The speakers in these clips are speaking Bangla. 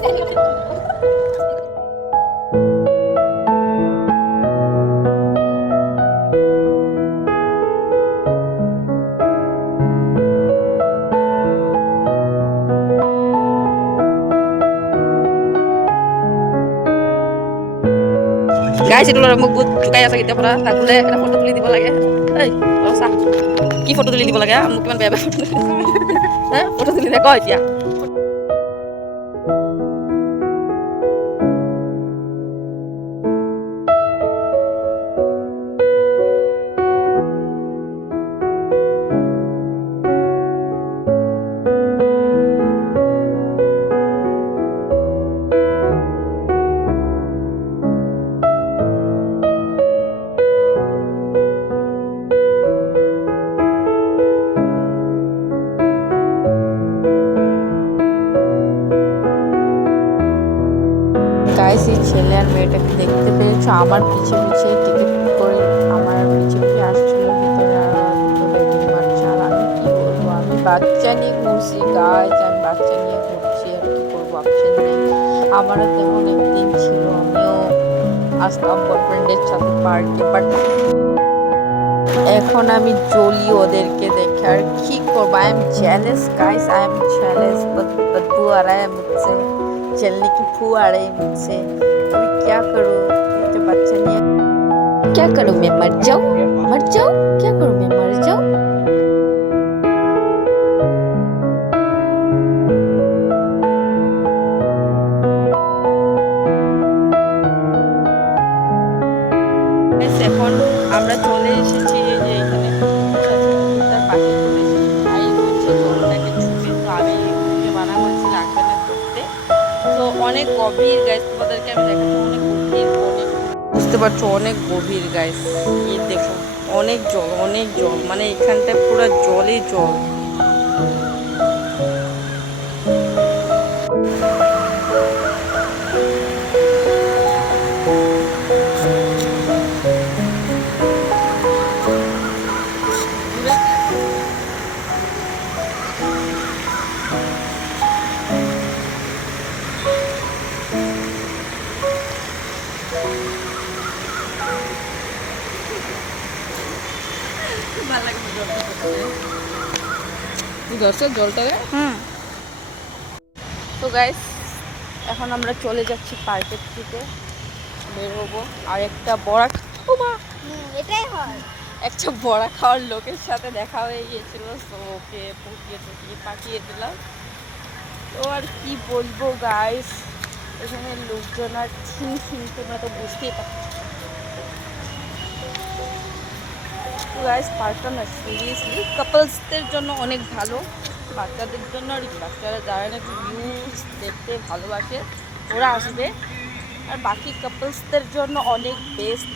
গাইছ এইটো মোক বহুত জোকাই আছে কেতিয়াৰ পৰা তাক বোলে এটা ফটো তুলি দিব লাগে এই চা কি ফটো তুলি দিব লাগে মোক কিমান বেয়া বেয়া ফটো ফটো তুলি দে ক এতিয়া গাইস এই ছেলে আর মেয়েটাকে দেখতে পেয়েছো আমার পিছে পিছে টিকিট করে আমার পিছে পিছে আসছিল ভিতরে আর আমি কি বলবো আমি বাচ্চা নিয়ে ঘুরছি গাইস আমি বাচ্চা নিয়ে ঘুরছি আর কি করবো অপশন নেই আমারও তেমন একদিন ছিল আমিও আসতাম বয়ফ্রেন্ডের সাথে পার্কে বাট এখন আমি জ্বলি ওদেরকে দেখে আর কি করবো I am jealous guys I am jealous बदबू आ रहा है मुझसे जलने की फू आ रही है मुझसे अभी क्या करूँ तो बच्चा नहीं है क्या करूँ मैं मर जाऊँ क्या करूँ मैं मर जाऊँ এখন আমরা চলে এসেছি যে এখানে তার পাশে চলে এসেছি ভাই বলছে জলটাকে ছুঁয়ে তো আমি মানা করছি লাগবে না করতে তো অনেক গভীর গাইস তোমাদেরকে আমি দেখাচ্ছি অনেক গভীর অনেক বুঝতে পারছো অনেক গভীর গাইস এই দেখো অনেক জল মানে এখানটায় পুরো জলই জল জলটাকে তো গাইস এখন আমরা চলে যাচ্ছি পার্কের থেকে বের হবো আর একটা বড়া এটাই হয় একটা বড়া খাওয়ার লোকের সাথে দেখা হয়ে গিয়েছিল তো ওকে পাঠিয়ে দিলাম তো আর কি বলবো গাইস এখানে লোকজন আর থিন তোমরা তো বুঝতেই পারছো গাইস পার্কটা না সিরিয়াসলি কাপলসদের জন্য অনেক ভালো বাচ্চাদের জন্য আর বাচ্চারা যারা নাকি ভিউজ দেখতে ভালোবাসে ওরা আসবে আর বাকি কাপলসদের জন্য অনেক বেস্ট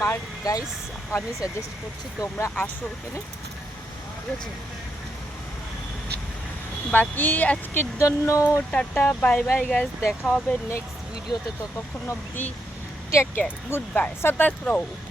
পার্ক গাইস আমি সাজেস্ট করছি তোমরা আসো এখানে ঠিক আছে বাকি আজকের জন্য টাটা বাই বাই গাইস দেখা হবে নেক্সট ভিডিওতে ততক্ষণ অবধি টেক কেয়ার গুড বাই সতর্ক রহো